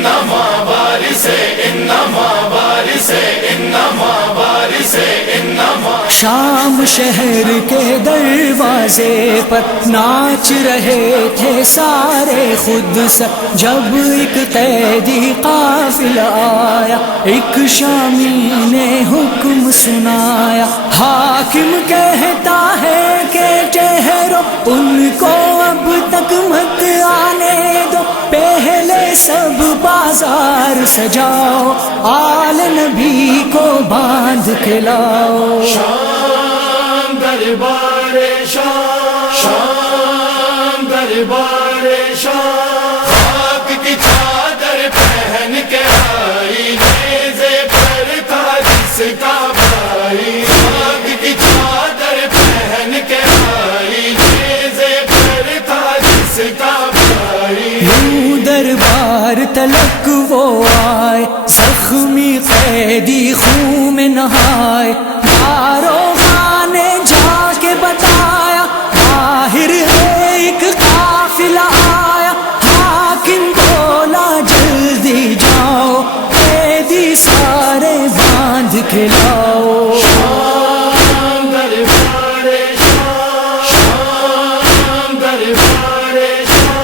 انما وارث انما وارث انما وارث انما. شام شہر کے دروازے پر ناچ رہے تھے سارے خود سے جب ایک قیدی قافلہ آیا. ایک شامی نے حکم سنایا. حاکم کہتا ہے کہ ٹھہرو ان کو اب تک مت آنے دو. پہلے سب بازار سجاؤ آل نبی کو باندھ کے لاؤ. شام دربار شام شام دربار شام. خاک کی چادر پہن کے آئی نیزے پر تھا جس کا بھائی. خاک کی چادر پہن کے آئی نیزے پر تھا جس کا بھائی. یوں دربار تلک وہ آئے زخمی قیدی خون میں نہائے. داروغہ نے جا کے بتایا باہر ہے ایک قافلہ آیا. حاکم بولا جلدی جاؤ قیدی سارے باندھ کے لاؤ. شام دربار شام شام دربار شام.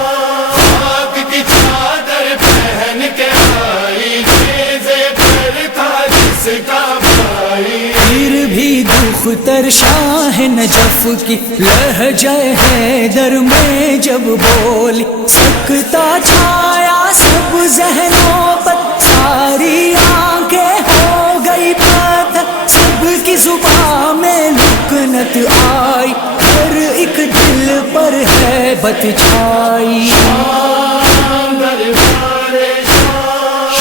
خاک کی چادر پہن کے آئی نیزے پر تھا جس کا بھائی. پھر بھی دختر شاہ نجف کی لہجہ حیدر میں جب بولی سکتا چھایا سب ذہنوں پر. ساری آنکھیں ہو گئی پتھر سب کی زبان میں لکنت آئی. ہر ایک دل پر ہیبت چھائی. شام دربار شام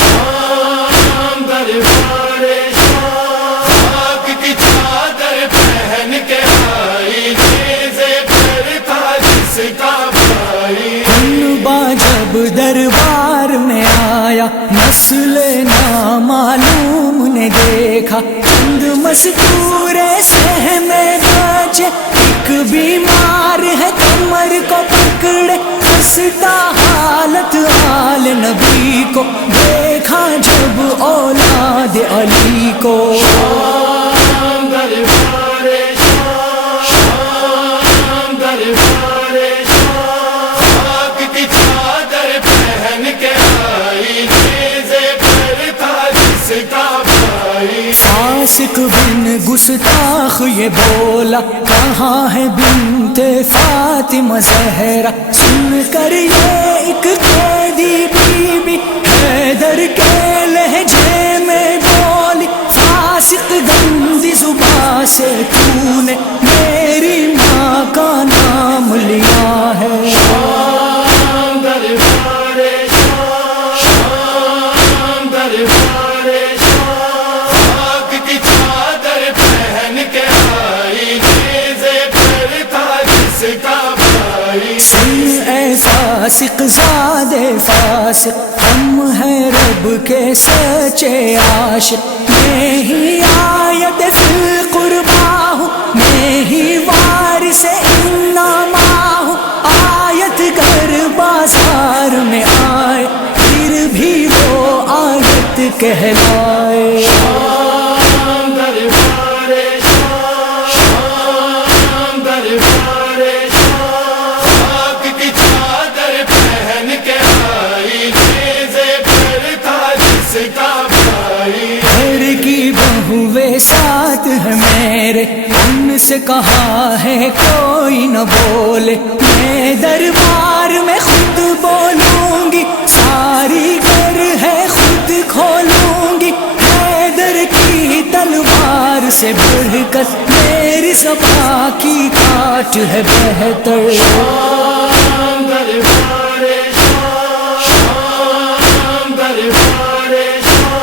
شام دربار شام. خاک کی چادر پہن کے آئی نیزے پر تھا جس کا بھائی. کنبہ جب دربار میں آیا نسل نامعلوم نے دیکھا. چند مستور سہم بچے ایک بیمار ہے کمر کو پکڑے. خستہ حالت آل نبی کو دیکھا جب اولاد علی کو. شام دربار شام شام دربار شام. خاک کی چادر پہن کے آئی نیزے پر تھا جس کا بھائی. فاسق بن گستاخ یہ بولا کہاں ہے بنت فاطمہ زہرا. سن کر یہ ایک قیدی بی بی حیدر کے لہجے میں بولی فاسق گندی زبان سے تو نے میری ماں کا نام لیا ہے. شام دربار شام شام دربار شام. خاک کی چادر پہن کے آئی نیزے پر تھا جس کا بھائی. سن اے فاسق زادے فاسق ہم ہیں رب کے سچے عاشق. میں ہی آیت فی القربا ہوں میں ہی وارث انما ہوں. آیت گر بازار میں آئے پھر بھی وہ آیت کہلائے. شام دربار شام شام دربار شام. خاک کی چادر پہن کے آئی نیزے پر تھا جس کا بھائی. گھر کی بہویں ساتھ ہے میرے ان سے کہا ہے کوئی نہ بولے. میں دربار میں خود بولوں گی ساری گھر ہے خود کھولوں گی. حیدر کی تلوار سے بڑھ کر میری صبا کی کاٹ ہے بہتر. شام دربار شام شام دربار شام.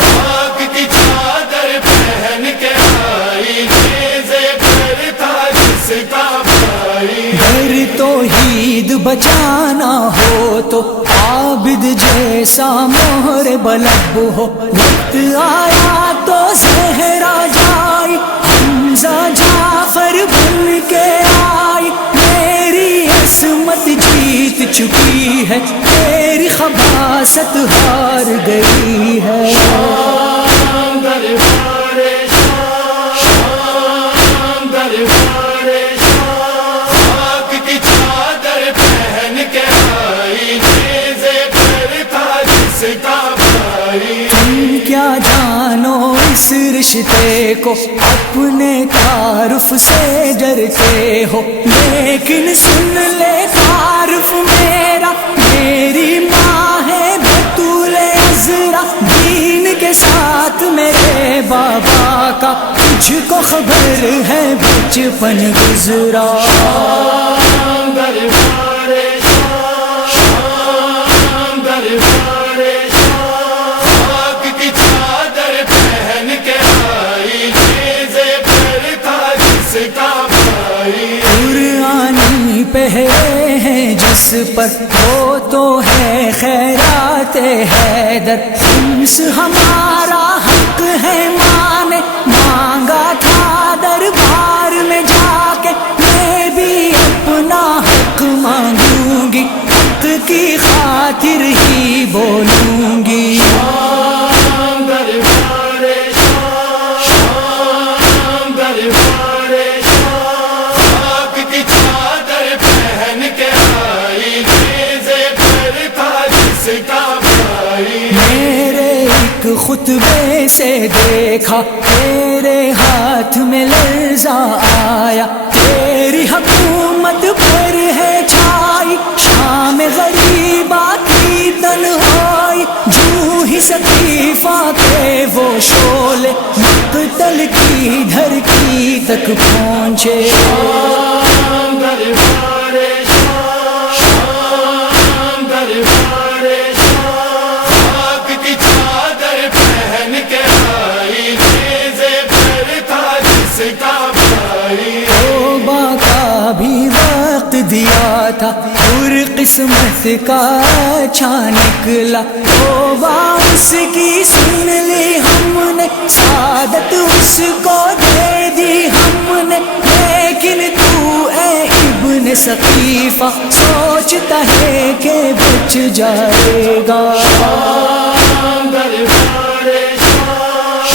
خاک کی چادر پہن کے آئی نیزے پر تھا جس کا بھائی. گھر توحید بچانا ہو تو عابد جیسا مہر بلب ہو. وقت آیا تو زہرا جائی حمزہ جعفر بن کے آئی. میری عصمت جیت چکی ہے تیری خبر ریاست ہار گئی ہے۔ شام دربار شاہ، شام دربار شاہ، خاک کی چادر پہن کے آئی، نیزے پر تھا جس کا بھائی۔ تم کیا جانو اس رشتے کو، اپنے تعارف سے ڈرتے ہو، لیکن سن لے تعارف میرا، میری ماں ہے بطول عذرا، دین کے ساتھ میرے بابا کا تجھ کو خبر ہے بچپن گزرا۔ شام دربار شاہ، شام دربار شاہ، خاک کی چادر پہن کے آئی، نیزے پر تھا جس کا بھائی۔ قرآنی پہرے ہیں جس پر وہ تو ہے خیرات حیدر، شمس ہمارا حق ہے مانے، مانگا تھا دربار میں جا کے، میں بھی اپنا حق مانگوں گی، حق کی خاطر ہی بولوں گی۔ شام دربار شاہ، شام دربار شاہ، خاک کی چادر پہن کے آئی، نیزے پر تھا جس کا بھائی۔ میرے ایک خطبے سے دیکھا تیرے ہاتھ میں لرزہ آیا، تیری حکومت پر ہے چھائی، شام غریبا کی تنہائی، جو ہی سقیفہ کے وہ شعلے مقتل کی دھرتی تک پہنچے۔ شام دربار شاہ، شام دربار شاہ، خاک کی چادر پہن کے آئی، نیزے پر تھا جس کا بھائی۔ توبہ کا بھی وقت دیا تھا، اور قسمت کا اچھا نکلا، توبہ اس کی سن لی ہم نے، سعادت اس کو دے دی ہم نے، لیکن تو اے ابن ثقیفہ سوچتا ہے کہ بچ جائے گا۔ شام دربار شاہ،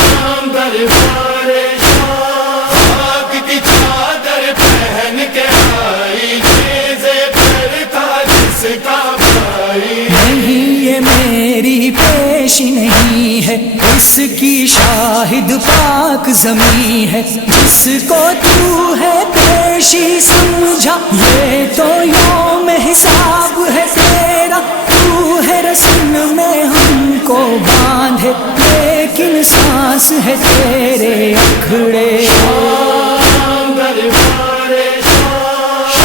شام دربار شاہ، خاک کی چادر پہن کے آئی، نیزے پر تھا جس کا بھائی۔ نہیں یہ میری پیش نہیں ہے، اس کی شاہد پاک زمین ہے، جس کو تو ہے پیشی سمجھا، یہ تو یوم حساب ہے تیرا، تو ہے رسم میں ہم کو باندھے، لیکن سانس ہے تیرے اکھڑے۔ شام دربار شاہ،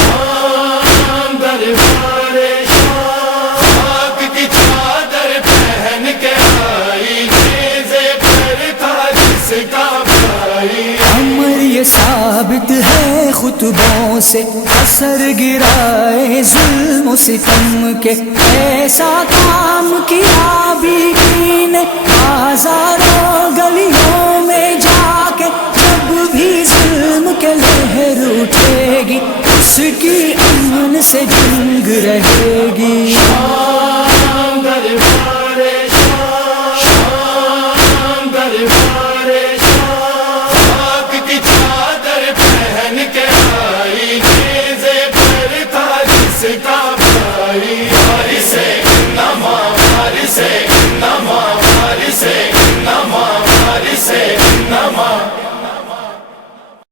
شام دربار شاہ، خاک کی چادر پہن کے آئی، نیزے پر تھا جس کا بھائی۔ امر یہ ثابت ہے خطبوں سے، اثر گرائے ظلم و ستم کے، ایسا کام کیا بی بی نے بازاروں گلیوں میں جا کے، جب بھی ظلم کے لہر اٹھے گی، اس کی امن سے جنگ رہے گی۔ شام دربار شاہ، شام دربار شاہ، خاک کی چادر پہن کے آئی، نیزے پر تھا جس کا بھائی۔ وارثے نما، وارثے نما، وارثے نما، وارثے نما۔